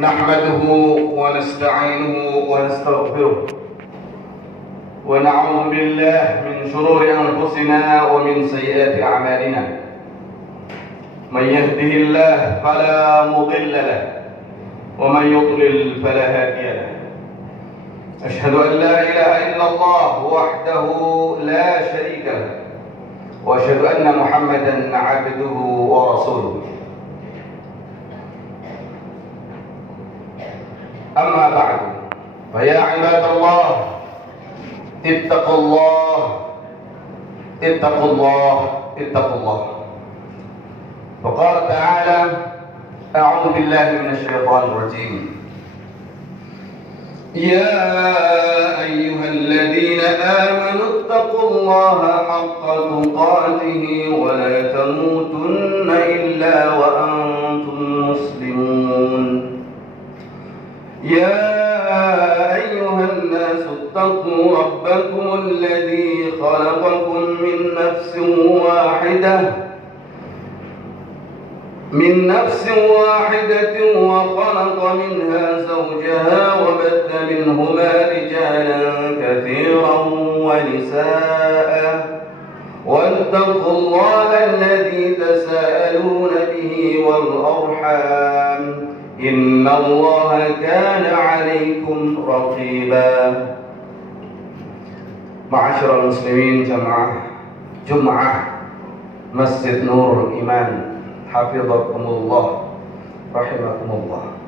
نحمده ونستعينه ونستغفره ونعوذ بالله من شرور أنفسنا ومن سيئات أعمالنا. من يهده الله فلا مضل له ومن يضلل فلا هادي له. أشهد أن لا إله إلا الله وحده لا شريك له وأشهد أن محمدا عبده ورسوله. أما بعد فيا عباد الله اتقوا الله اتقوا الله اتقوا الله. وقال تعالى: أعوذ بالله من الشيطان الرجيم. يا أيها الذين آمنوا اتقوا الله حق تقاته ولا تموتن إلا وأنتم مسلمون. يا أيها الناس اتقوا ربكم الذي خلقكم من نفس واحدة وخلق منها زوجها وبث منهما رجالا كثيرا ونساء واتقوا الله الذي تساءلون به والأرحام إن الله كان عليكم رقيبا. Ma'asyiral muslimin Jum'ah Masjid Nurul Iman, hafizakumullah rahimakumullah.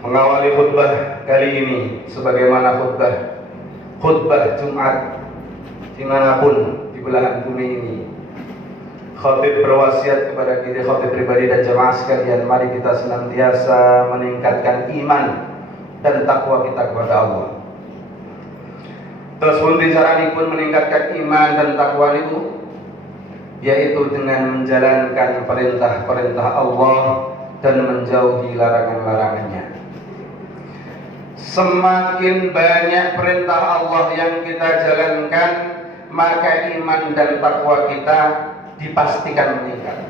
Mengawali khutbah kali ini sebagaimana khutbah Jumat dimanapun di belahan bumi ini, khatib berwasiat kepada diri khatib pribadi dan jemaah sekalian, mari kita senantiasa meningkatkan iman dan takwa kita kepada Allah. Terus pun pun meningkatkan iman dan takwa itu, yaitu dengan menjalankan perintah-perintah Allah dan menjauhi larangan-larangannya. Semakin banyak perintah Allah yang kita jalankan, maka iman dan takwa kita dipastikan meningkat.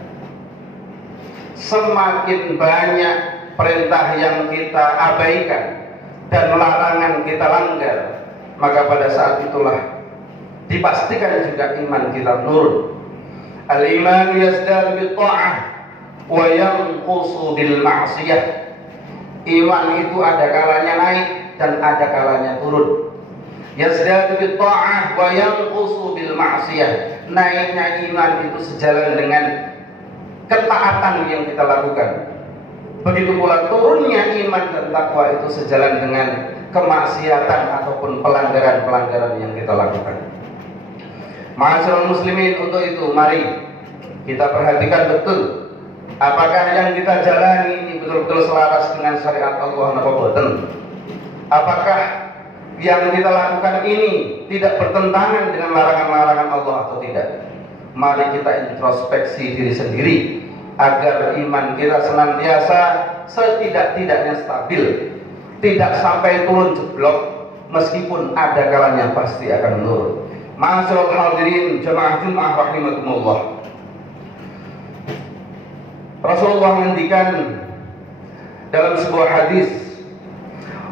Semakin banyak perintah yang kita abaikan dan larangan kita langgar, maka pada saat itulah dipastikan juga iman kita menurun. Al-iman yazdadu bil-ta'ah wa yanqusu bil-ma'siyah. Iman itu ada kalanya naik dan ada kalanya turun. Yazdadu bil-ta'ah wa yanqusu bil-ma'siyah. Naiknya iman itu sejalan dengan ketaatan yang kita lakukan. Begitu pula turunnya iman dan takwa itu sejalan dengan kemaksiatan ataupun pelanggaran-pelanggaran yang kita lakukan. Ma'asyiral muslimin, untuk itu mari kita perhatikan betul apakah yang kita jalani ini betul-betul selaras dengan syariat Allah napa boten. Apakah yang kita lakukan ini tidak bertentangan dengan larangan-larangan Allah atau tidak. Mari kita introspeksi diri sendiri agar iman kita senantiasa setidak-tidaknya stabil, tidak sampai turun jeblok, meskipun ada kalanya pasti akan menurun. Ma'asyiral hadirin jamaah Jumat rahimakumullah. Rasulullah menghentikan dalam sebuah hadis,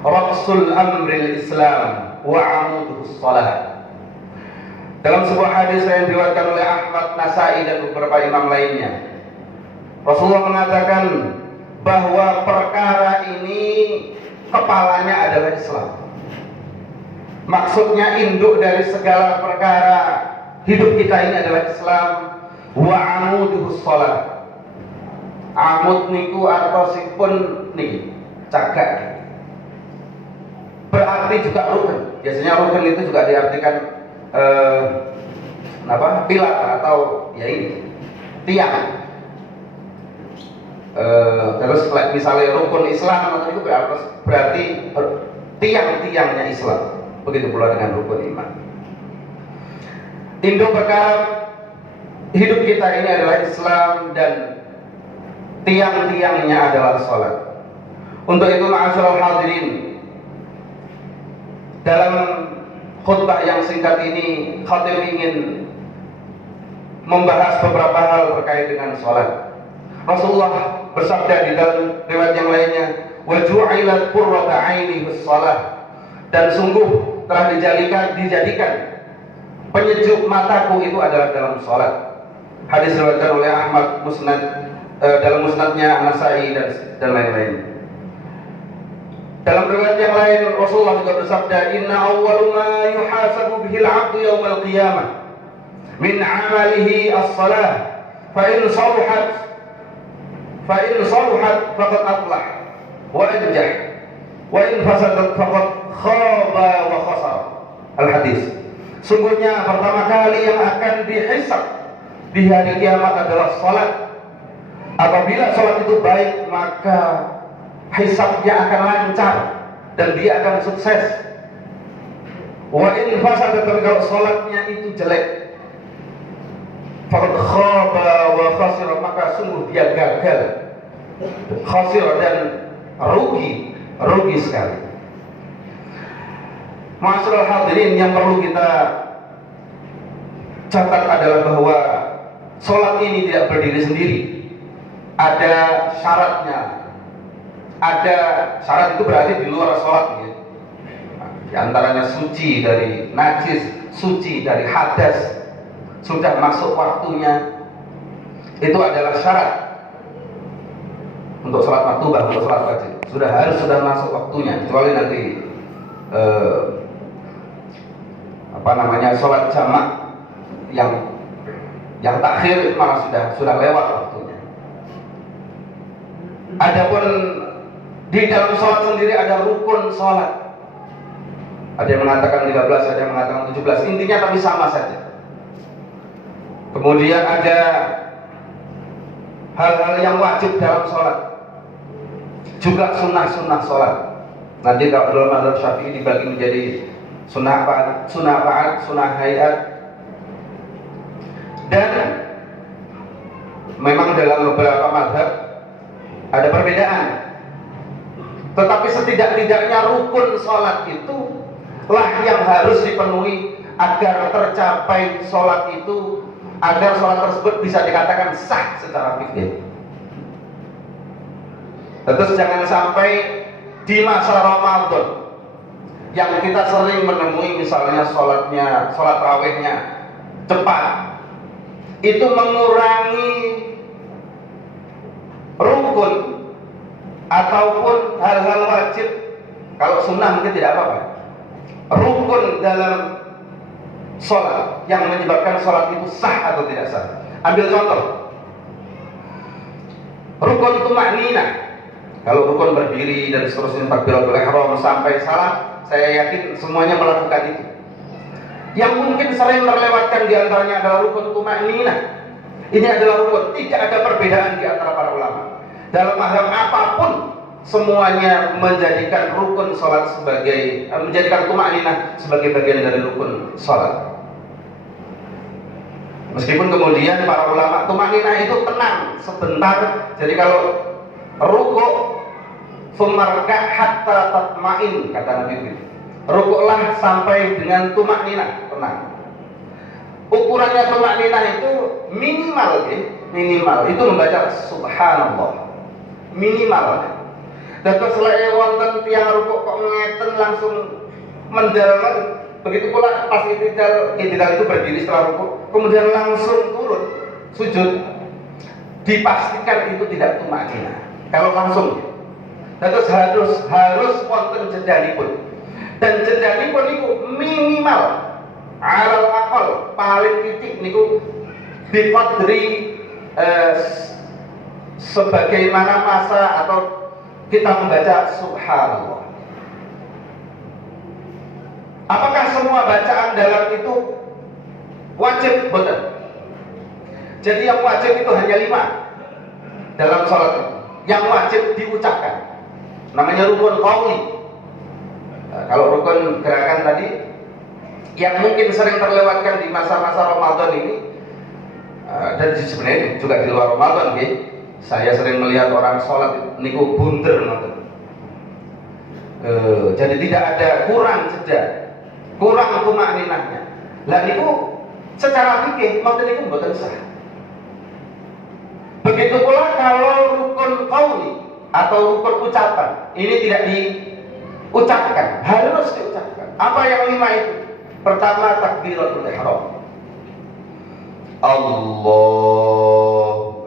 Raqsul amril Islam wa amuduhus salah. Dalam sebuah hadis yang diriwayatkan oleh Ahmad, Nasai dan beberapa imam lainnya, Rasulullah mengatakan bahwa perkara ini kepalanya adalah Islam. Maksudnya induk dari segala perkara hidup kita ini adalah Islam. Wa amuduhus shalah. Amud niku artosipun niki cagak. Berarti juga rukun. Biasanya rukun itu juga diartikan pilar atau ya ini tiang. Terus misalnya rukun Islam atau itu berarti tiang-tiangnya Islam. Begitu pula dengan rukun iman. Induk perkara hidup kita ini adalah Islam dan tiang-tiangnya adalah salat. Untuk itu ma'asyiral hadirin, dalam khutbah yang singkat ini khatib ingin membahas beberapa hal terkait dengan salat. Rasulullah bersabda di dalam riwayat yang lainnya, wa ju'ilat qurratu 'aini bis shalah, dan sungguh telah dijadikan penyejuk mataku itu adalah dalam salat. Hadis diriwayatkan oleh Ahmad dalam musnadnya An-Nasa'i dan lain-lain. Dalam riwayat yang lain Rasulullah juga bersabda, inna awwalu ma yuhasabu bihi al-'abdu yawmal qiyamah min 'amalihi as-salah fa in saluhat faqad aflah wa anjah wa in fasadat faqad khaba wa khasar. Al-hadis. Sungguhnya pertama kali yang akan dihisab di hari kiamat adalah salat. Apabila salat itu baik, maka hisabnya akan lancar dan dia akan sukses. Wa in fasadat, tapi kalau salatnya itu jelek, faqad khaba wa khasir, maka sungguh dia gagal, khasir, dan rugi sekali. Ma'asyiral hadirin, yang perlu kita catat adalah bahwa sholat ini tidak berdiri sendiri. Ada syaratnya. Ada syarat, itu berarti di luar sholat ya. Di antaranya suci dari najis, suci dari hadas, sudah masuk waktunya. Itu adalah syarat untuk sholat maktubah, untuk sholat wajib. Sudah masuk waktunya, kecuali nanti sholat jamak yang takhir malah sudah lewat waktunya. Adapun di dalam sholat sendiri ada rukun sholat. Ada yang mengatakan 13, ada yang mengatakan 17, intinya tapi sama saja. Kemudian ada hal-hal yang wajib dalam sholat, juga sunnah-sunnah sholat. Nanti kalau dalam mazhab Syafi'i dibagi menjadi sunnah fa'at, sunnah hayat. Dan memang dalam beberapa mazhab ada perbedaan, tetapi setidak-tidaknya rukun sholat itu lah yang harus dipenuhi agar tercapai sholat itu, agar sholat tersebut bisa dikatakan sah secara fikih. Terus jangan sampai di masa Ramadan yang kita sering menemui misalnya sholat rawihnya cepat, itu mengurangi rukun ataupun hal-hal wajib. Kalau sunnah mungkin tidak apa-apa, rukun dalam sholat yang menyebabkan sholat itu sah atau tidak sah. Ambil contoh rukun tumakninah. Kalau rukun berdiri dan seterusnya, takbiratul ihram sampai salam, saya yakin semuanya melakukan itu. Yang mungkin sering terlewatkan di antaranya adalah rukun tumakninah. Ini adalah rukun, tidak ada perbedaan di antara para ulama. Dalam mazhab apapun, semuanya menjadikan rukun sholat menjadikan tumakninah sebagai bagian dari rukun sholat. Meskipun kemudian para ulama, tumakninah itu tenang sebentar. Jadi kalau rukuk sumarka hatta tatmain, kata Nabi, rukuklah sampai dengan tumakninah, tenang. Ukurannya tumakninah itu minimal itu membaca subhanallah, minimal. Dan selain wonten tiang rukuk kok ngeten langsung mendalam. Begitu pula pas itidal itu berdiri setelah rukuk, kemudian langsung turun sujud, dipastikan itu tidak tumakninah. Kalau langsung, terus harus wonten jedanipun, dan jedanipun itu minimal alal akal paling titik niku biqadri sebagaimana masa atau kita membaca subhanallah. Apakah semua bacaan dalam itu wajib? Betul. Jadi yang wajib itu hanya 5 dalam sholat itu, yang wajib diucapkan, namanya rukun qauli. Kalau rukun gerakan tadi yang mungkin sering terlewatkan di masa-masa Ramadan ini, dan sebenarnya juga di luar Ramadan ya, saya sering melihat orang sholat niku bunder nonton. Jadi tidak ada, kurang jeda, kurang tumakninahnya. Lah niku secara fikih mboten niku mboten sah. Begitu pula kalau rukun qauli atau rukun ucapan, ini tidak diucapkan, harus diucapkan. Apa yang 5 itu? Pertama, takbiratul ihram. Allahu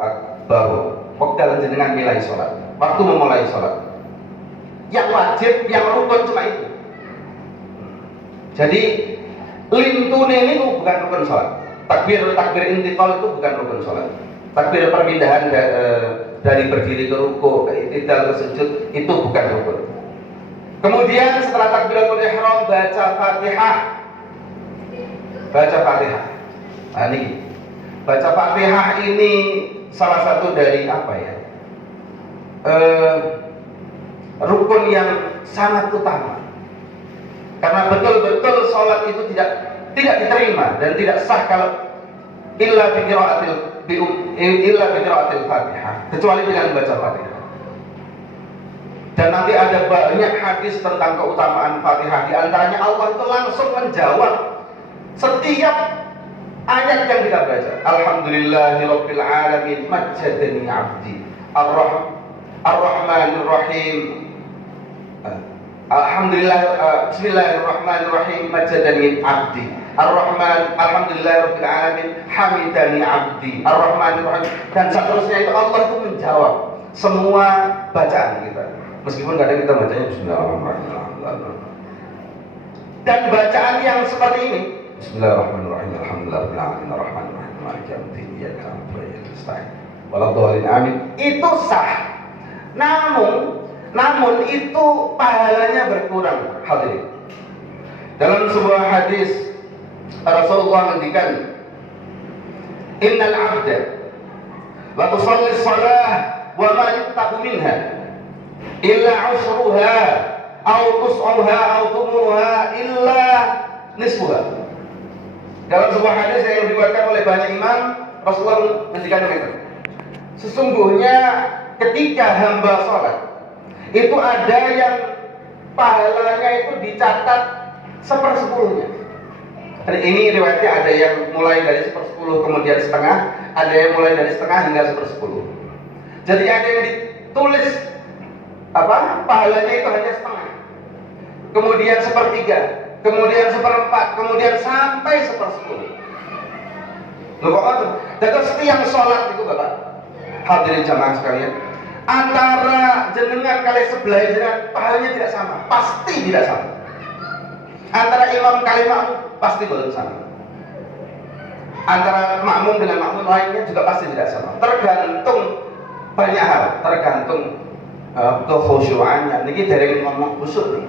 Akbar. Wekdal jenengan mulai sholat. Waktu memulai sholat. Yang wajib, yang rukun cuma itu. Jadi lintune ini bukan rukun sholat. Takbir intiqal itu bukan rukun sholat. Takbir perpindahan dari berdiri ke ruku, ke i'tidal, ke sujud, itu bukan rukun. Kemudian setelah takbiratul ihram baca Fatihah. Baca Fatihah. Nah ini baca Fatihah ini salah satu dari apa ya? Rukun yang sangat utama. Karena betul-betul sholat itu tidak diterima dan tidak sah kalau illa bi qiraatil Fatihah, kecuali dengan membaca Fatihah. Dan nanti ada banyak hadis tentang keutamaan Fatihah. Di antaranya Allah itu langsung menjawab setiap ayat yang kita baca. Alhamdulillahirabbil alamin majjadani 'abdi. Ar-Rahmanir Rahim. Bismillahirrahmanirrahim majjadani 'abdi. Ar-Rahman, alhamdulillahirabbil alamin hamidani 'abdi. Ar-Rahmanir Rahim, dan seterusnya itu Allah itu menjawab semua bacaan kita. Meskipun kadang kita bacanya Bismillahirrahmanirrahim. Dan bacaan yang seperti ini, Bismillahirrahmanirrahim, alhamdulillahirabbil alamin, arrahmanir rahim, maliki yaumiddin, iyyaka na'budu wa iyyaka nasta'in, waladhdallin, amin. Itu sah. Namun itu pahalanya berkurang, hadirin. Dalam sebuah hadis Rasulullah menghentikan, innal 'abda la tusalli shalah wa ma yuqtabu minha illa 'usruha aw tus'uha aw tumuruha illa nisfuha. Dalam sebuah hadis yang diriwayatkan oleh banyak imam, Rasulullah menghentikan itu. Sesungguhnya ketika hamba sholat itu ada yang pahalanya itu dicatat 1/10-nya. Dan ini riwayatnya ada yang mulai dari 1/10 kemudian setengah, ada yang mulai dari setengah hingga 1/10. Jadi ada yang ditulis pahalanya itu hanya setengah, kemudian 1/3, kemudian 1/4, kemudian sampai 1/10. Loh kok dan setiap sholat itu Bapak hadirin jamaah sekalian, antara jenengan kali sebelah jenengan pahalanya tidak sama, pasti tidak sama. Antara imam kali makmum pasti belum sama. Antara makmum dengan makmum lainnya juga pasti tidak sama. Tergantung banyak hal, tergantung kekhusyuannya. Niki dari ngomong khusyuk nih.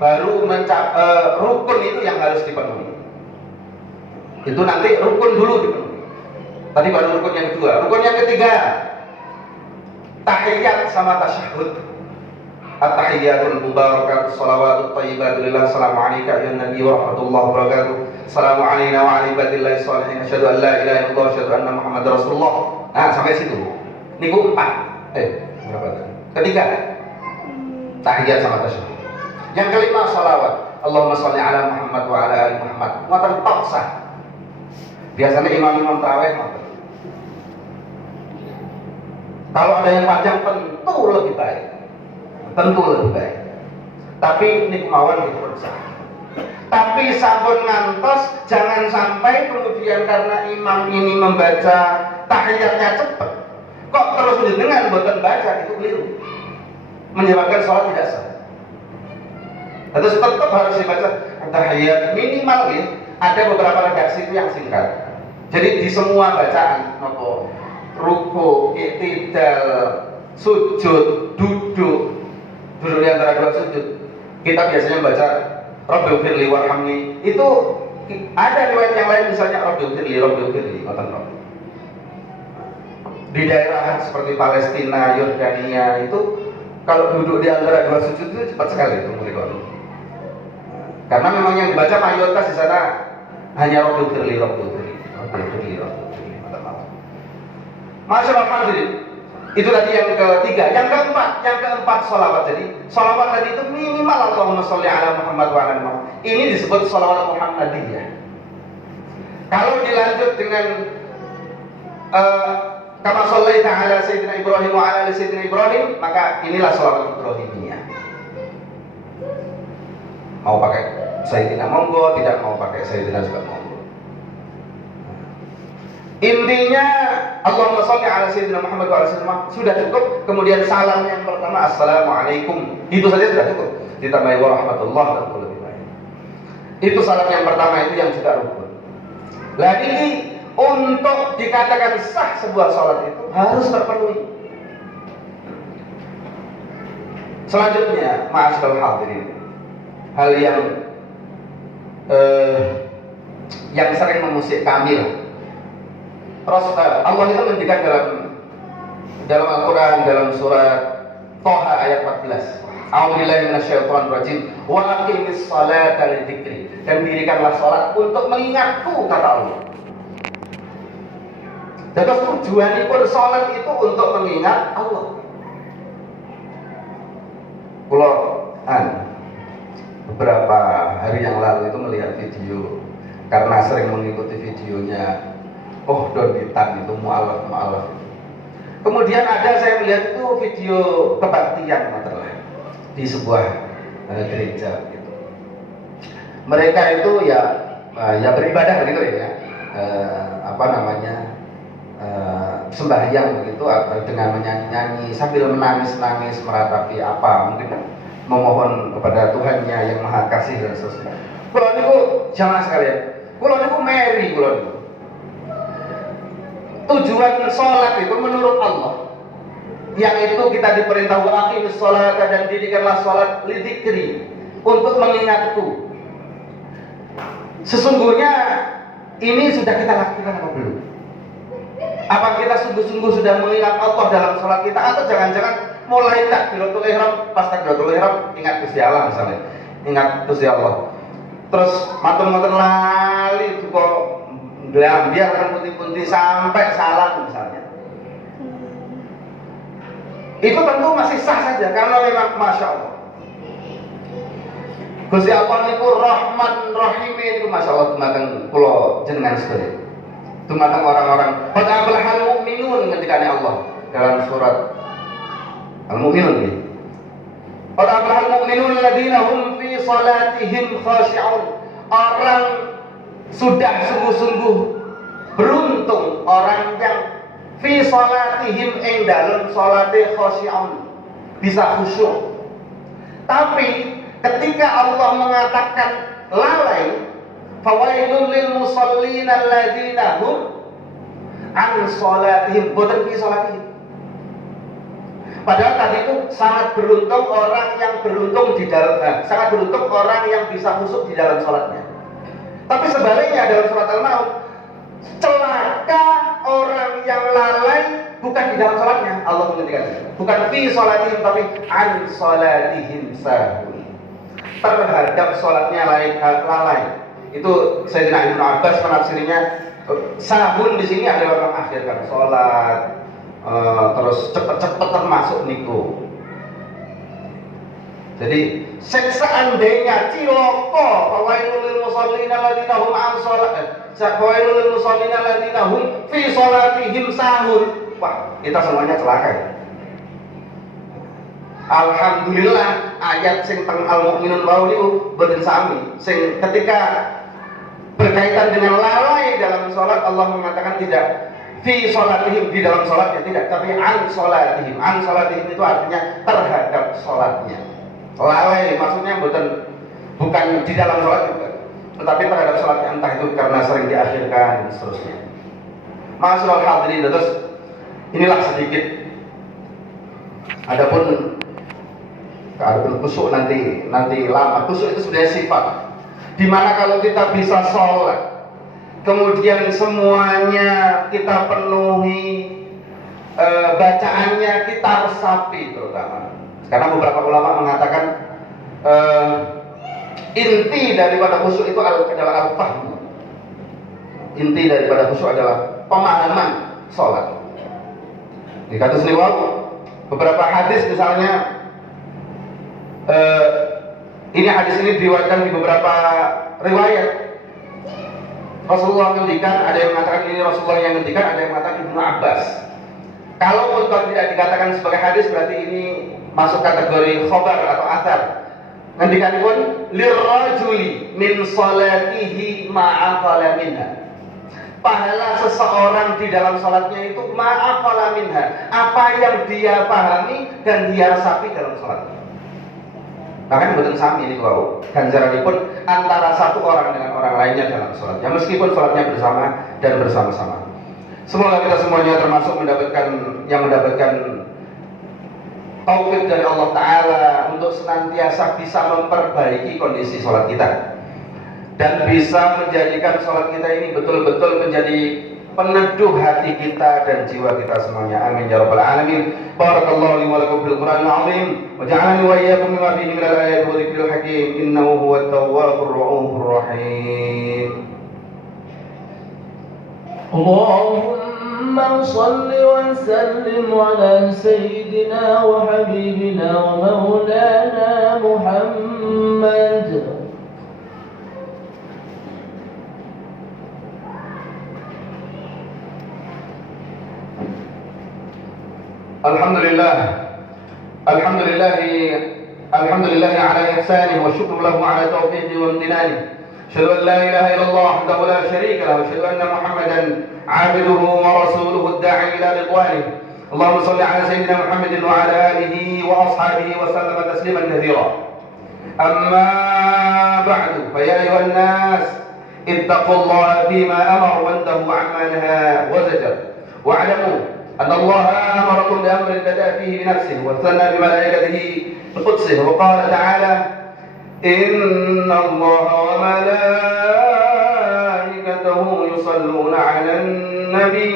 Baru rukun itu yang harus dipenuhi. Itu nanti rukun dulu dipenuhi. Tadi baru rukun yang kedua. Rukun yang ketiga, tahiyat sama tasyahud. At-tahiyyatul mubarakatus shalawatut thayyibatu lillah. Assalamu alayka ya nabi wa rahmatullahi wa barakatuh. Assalamu alayna wa ala ibadillahi sholihin. Asyhadu an la ilaha illallah wa asyhadu anna Muhammadar Rasulullah. Nah, sampai situ. Niku 4. Berapa tadi? Ketiga. Tahiyat sama tasyahud. Yang kelima shalawat. Allahumma sholli ala Muhammad wa ala ali Muhammad. Ngoten tok sah. Biasanya imam-imam tarawih ngoten. Kalau ada yang panjang tentu lebih baik. Tapi ini kemauan itu bersah. Tapi sampun ngantos, jangan sampai kemudian karena imam ini membaca tahiyatnya cepat, kok terus dengan boten baca, itu keliru, menyebabkan sholat tidak sah. Terus tetap harus dibaca tahiyat minimal ya. Ada beberapa redaksi itu yang singkat. Jadi di semua bacaan, ruku, i'tidal, sujud, duduk di antara dua sujud, kita biasanya baca Rabbighfirli warhamni. Itu ada riwayat yang lain misalnya Rabbighfirli, di daerah seperti Palestina, Yordania itu kalau duduk di antara dua sujud itu cepat sekali itu mereka. Karena memang yang dibaca mayoritas di sana hanya Rabbighfirli. Masyaallah hadirin. Itu tadi yang ketiga. Yang keempat sholawat. Jadi sholawat tadi itu minimal Allahumma sholli ala Muhammad wa ala Muhammad. Ini disebut sholawat Muhammadiyah. Kalau dilanjut dengan kama shallaita ala sayyidina Ibrahim wa ala ali sayyidina Ibrahim, maka inilah salat Ibrahimiyah. Mau pakai sayyidina monggo, tidak mau pakai sayyidina juga monggo. Intinya Allahumma sholli ala sayyidina Muhammad wa ala sayyidina Muhammad sudah cukup. Kemudian salam yang pertama assalamualaikum, itu saja sudah cukup. Ditambahi warahmatullahi wabarakatuh. Itu salam yang pertama, itu yang juga rukun. Lah ini untuk dikatakan sah sebuah salat itu harus terpenuhi. Selanjutnya, ma'asyiral hadirin, hal yang sering memusik kami lah. Allah itu mendikan dalam Al-Quran, dalam surat Thaha ayat 14. A'udzubillahi minasyaitonir rajim. Wa aqimis salata lidzikri. Dan dirikanlah salat untuk mengingatku, kata Allah. Dan tujuanipun salat itu untuk mengingat Allah. Beberapa hari yang lalu itu melihat video, karena sering mengikuti videonya Donitan itu mu'alaf. Kemudian saya melihat itu video kebaktian di sebuah gereja gitu. Mereka itu ya beribadah gitu ya, sembahyang begitu dengan menyanyi-nyanyi sambil menangis-nangis meratapi mungkin memohon kepada Tuhannya yang Maha Kasih dan seterusnya. Kulo niku jamaah sekalian, kulo niku meri kulo niku. Tujuan sholat itu menurut Allah, yang itu kita diperintah wa aqimis sholata, dan dirikanlah sholat lidzikri, untuk mengingatku. Sesungguhnya ini sudah kita lakukan apa belum? Apa kita sungguh-sungguh sudah mengingat Allah dalam sholat kita, atau jangan-jangan mulai takbiratul ihram, pas takbiratul ihram ingat Gusti Allah misalnya, ingat Gusti Allah, terus matur-matur lali itu kok biarkan putih-putih sampai salam misalnya. Itu tentu masih sah saja karena memang masya Allah Gusti Allah niku Rahman Rahim, itu masya Allah dumateng kula jenengan sedaya, dumateng orang-orang qad aflahal mu'minun ketika Allah dalam surat Al-Mu'minun ini. Qad aflahal mu'minun alladziina hum fi shalatihim khashi'un. Orang sudah sungguh-sungguh beruntung orang yang fi shalatihim ing dalem salate khashi'un, bisa khusyuk. Tapi ketika Allah mengatakan lalai, fawailul lil musallin alladziina hum an salatihim, boten fi salatihim. Padahal tadi itu sangat beruntung orang yang beruntung di dalam, sangat beruntung orang yang bisa khusyuk di dalam salatnya. Tapi sebaliknya dalam surat Al-Maun, celaka orang yang lalai bukan di dalam salatnya. Allah mengingatkan, bukan fi salatihim tapi an salatihim sahun, terhadap salatnya lalai. Itu Sayyidina Ibnu Abbas menafsirnya, sahun di sini adalah mengakhirkan salat, terus cepet-cepet termasuk niku. Jadi seandainya ciloko fawailul lil musallin alladziina hum an fawailul lil musallin alladziina hum fi salatihim sahun, wah kita semuanya celaka ya. Alhamdulillah ayat sing teng Al-Mu'minun wau niku boten sami, sing ketika berkaitan dengan lalai dalam salat Allah mengatakan tidak fi salatihim, di dalam salatnya tidak, tapi an salatihim. An salatihim itu artinya terhadap salatnya. Lalai maksudnya bukan di dalam sholat juga, tetapi terhadap sholatnya, entah itu karena sering diakhirkan dan seterusnya. Ma'asyiral hadirin, terus inilah sedikit. Adapun khusyuk nanti lama. Khusyuk itu sebenarnya sifat, dimana kalau kita bisa sholat, kemudian semuanya kita penuhi, bacaannya kita resapi terutama. Karena beberapa ulama mengatakan inti daripada khusyuk itu adalah al-fahm. Inti daripada khusyuk adalah pemahaman sholat. Di kata seniwal, beberapa hadis misalnya, hadis ini diriwayatkan di beberapa riwayat. Rasulullah ngendikan, ada yang mengatakan ini Rasulullah yang ngendikan, ada yang mengatakan Ibnu Abbas. Kalaupun tidak dikatakan sebagai hadis, berarti ini masuk kategori khobar atau athar. Ngendikanipun lirrajuli min salatihi ma'aqala minha. Pahala seseorang di dalam salatnya itu ma'aqala minha, apa yang dia pahami dan dia resapi dalam salatnya. Bahkan betul sami ini kalau ganjaranipun antara satu orang dengan orang lainnya dalam salatnya, meskipun salatnya bersama dan bersama-sama. Semoga kita semuanya termasuk mendapatkan taufik dari Allah Ta'ala untuk senantiasa bisa memperbaiki kondisi sholat kita dan bisa menjadikan sholat kita ini betul-betul menjadi peneduh hati kita dan jiwa kita semuanya. Amin ya rabbal alamin. Barakallahu li wa lakum fil Qur'anil azim wa ja'alani wa iyyakum mimma fihi minal ayati wa dzikril hakim innahu huwat tawwabur rahim. اللهم صل وسلم على سيدنا وحبيبنا ومولانا محمد. الحمد لله على إحسانه والشكر له على توفيقه وامتنانه. أشهد أن لا إله إلا الله وحده لا شريك له وأشهد أن محمدا عبده ورسوله الداعي إلى رضوانه. اللهم صل على سيدنا محمد وعلى آله وأصحابه وسلم تسليما كثيرا. أما بعد فيا أيها الناس اتقوا الله فيما أمر وانتهوا عما نهى وزجر واعلموا أن الله أمركم بأمر بدأ فيه بنفسه وثنى بملائكته بقدسه وقال تعالى إن الله وملائكته يصلون على النبي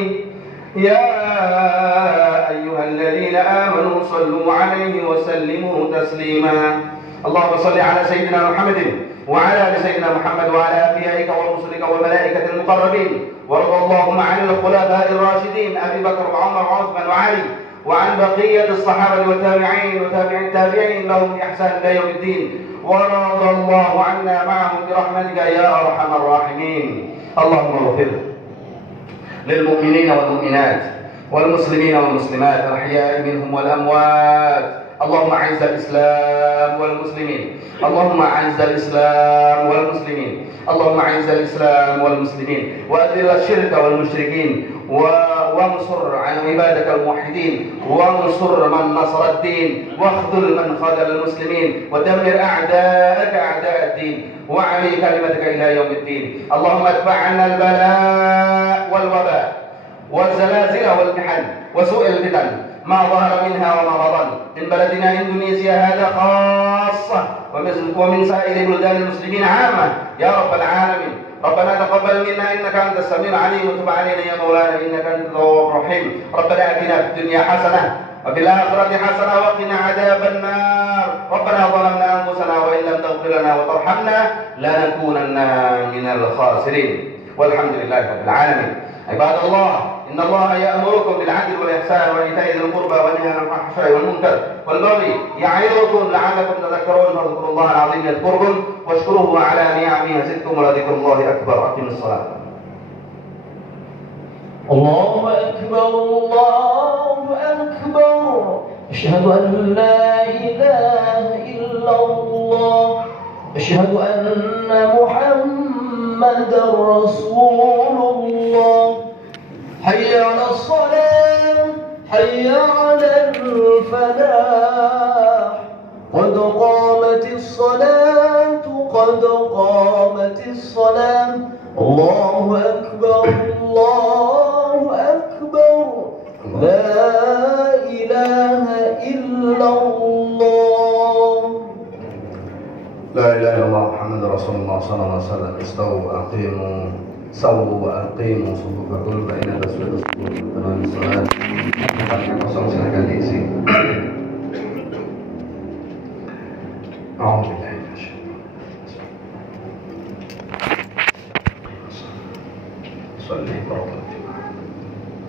يا أيها الذين آمنوا صلوا عليه وسلموا تسليما. اللهم صل على سيدنا محمد وعلى آل سيدنا محمد وعلى أنبيائك ورسلك وملائكة المقربين، وارض اللهم عن الخلفاء الراشدين أبي بكر وعمر وعثمان وعلي وعن بقية الصحابة والتابعين وتابع التابعين لهم بإحسان إلى يوم الدين، ورضى الله عنا معهم برحمتك يا أرحم الراحمين. اللهم اغفر للمؤمنين والمؤمنات والمسلمين والمسلمات الأحياء منهم والأموات. اللهم أعز الإسلام والمسلمين، اللهم أعز الإسلام والمسلمين، اللهم أعز الإسلام والمسلمين وأذل الشرك والمشركين وانصر عن عبادك الموحدين وانصر من نصر الدين واخذل من خذل المسلمين ودمر أعداءك أعداء الدين وعلي كلمتك إلى يوم الدين. اللهم ادفع عنا البلاء والوباء والزلازل والمحن وسوء الفتن ما ظهر منها وما بطن من بلدنا إندونيسيا هذا خاصة ومن سائر بلدان المسلمين عامة يا رب العالمين. ربنا تقبل منا إنك أنت السميع العليم وتب علينا يا مولانا إنك أنت التواب الرحيم. ربنا آتنا في الدنيا حسنة وفي الآخرة حسنة وقنا عذاب النار. ربنا ظلمنا أنفسنا وإن لم تغفر لنا وترحمنا لنكونن من الخاسرين. والحمد لله رب العالمين. عباد الله إن الله يأمركم بالعدل والإحسان وإيتاء ذي القربى وينهى عن الفحشاء والمنكر والبغي يعظكم لعلكم تذكرون. فاذكروا الله العظيم يذكركم واشكروه على نعمه يزدكم ولذكر الله أكبر. أقم الصلاة. الله أكبر الله أكبر أشهد أن لا إله إلا الله أشهد أن محمدا رسول الله. حي على الصلاة حي على الفلاح قد قامت الصلاة قد قامت الصلاة. الله أكبر الله أكبر لا إله إلا الله. لا إله إلا الله محمد رسول الله صلى الله عليه وسلم. استووا وأقيموا سووا وأقيموا صفوفكم فإن تسوية الصفوف من تمام الصلاة. kosong silahkan diisi. Alhamdulillah. صلي بركاته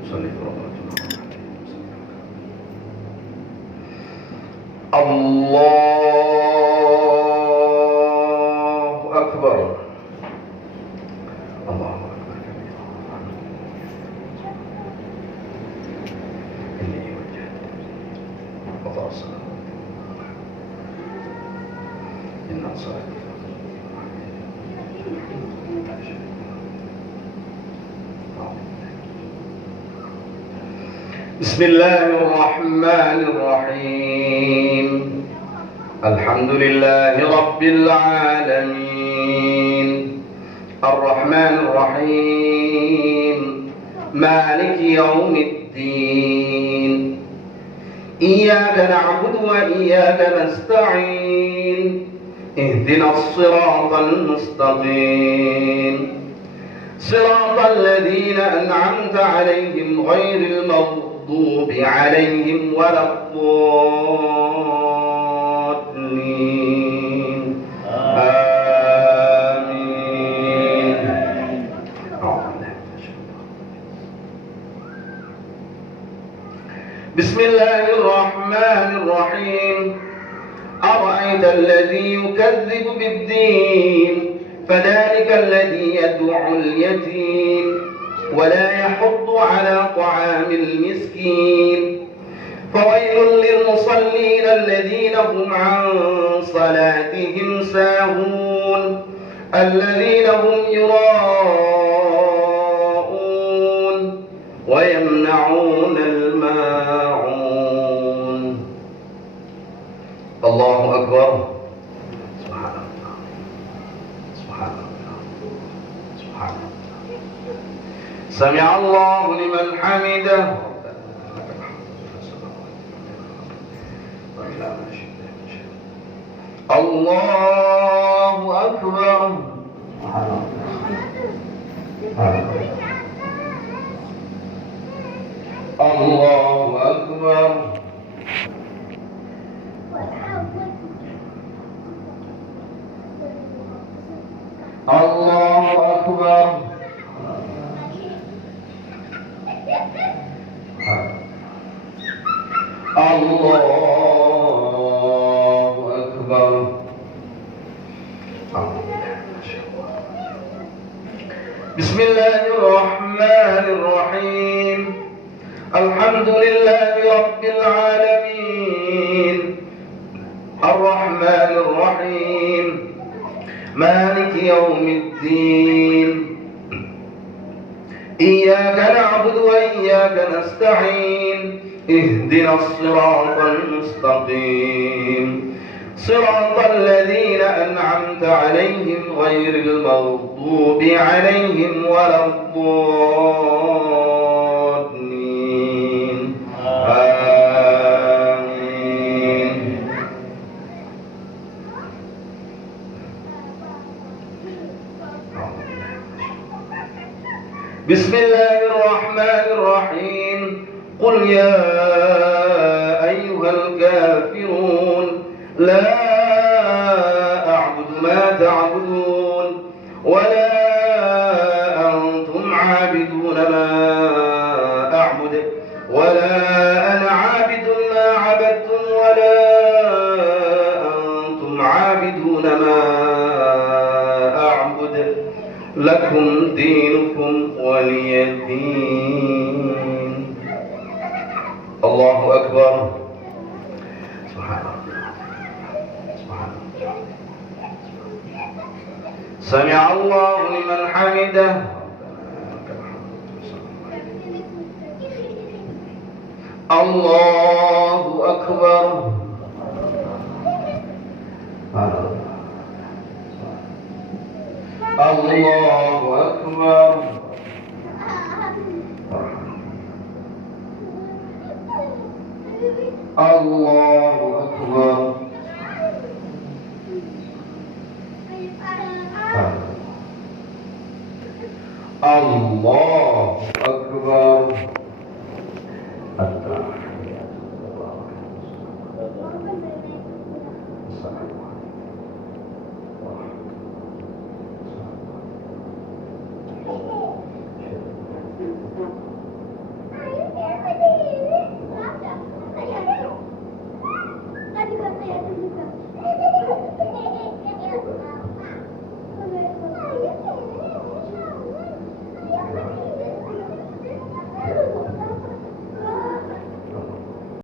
صلي بركاته. الله أكبر الله أكبر. بسم الله الرحمن الرحيم الحمد لله رب العالمين الرحمن الرحيم مالك يوم الدين إياك نعبد وإياك نستعين اهدنا الصراط المستقيم صراط الذين أنعمت عليهم غير المغضوب عليهم ولا الضالين آمين. بسم الله الرحمن الرحيم أرأيت الذي يكذب بالدين فذلك الذي يدع اليتيم ولا يحض على طعام المسكين فويل للمصلين الذين هم عن صلاتهم ساهون الذين هم يراءون ويمنعون الماعون. الله أكبر. سمع الله لمن حمده. الله أكبر. الله أكبر. الله أكبر. الله أكبر. بسم الله الرحمن الرحيم الحمد لله رب العالمين الرحمن الرحيم مالك يوم الدين إياك نعبد وإياك نستعين اهدنا الصراط المستقيم صراط الذين أنعمت عليهم غير المغضوب عليهم ولا الضالين آمين. بسم الله الرحمن الرحيم قل يا أيها الكافرون لا أعبد ما تعبدون ولا أنتم عابدون ما أعبد ولا أنا عابد ما عبدتم ولا أنتم عابدون ما أعبد لكم دينكم ولي دين. الله أكبر. سبحان الله. سمع الله لمن حمده. الله أكبر. الله أكبر. الله أكبر. الله أكبر.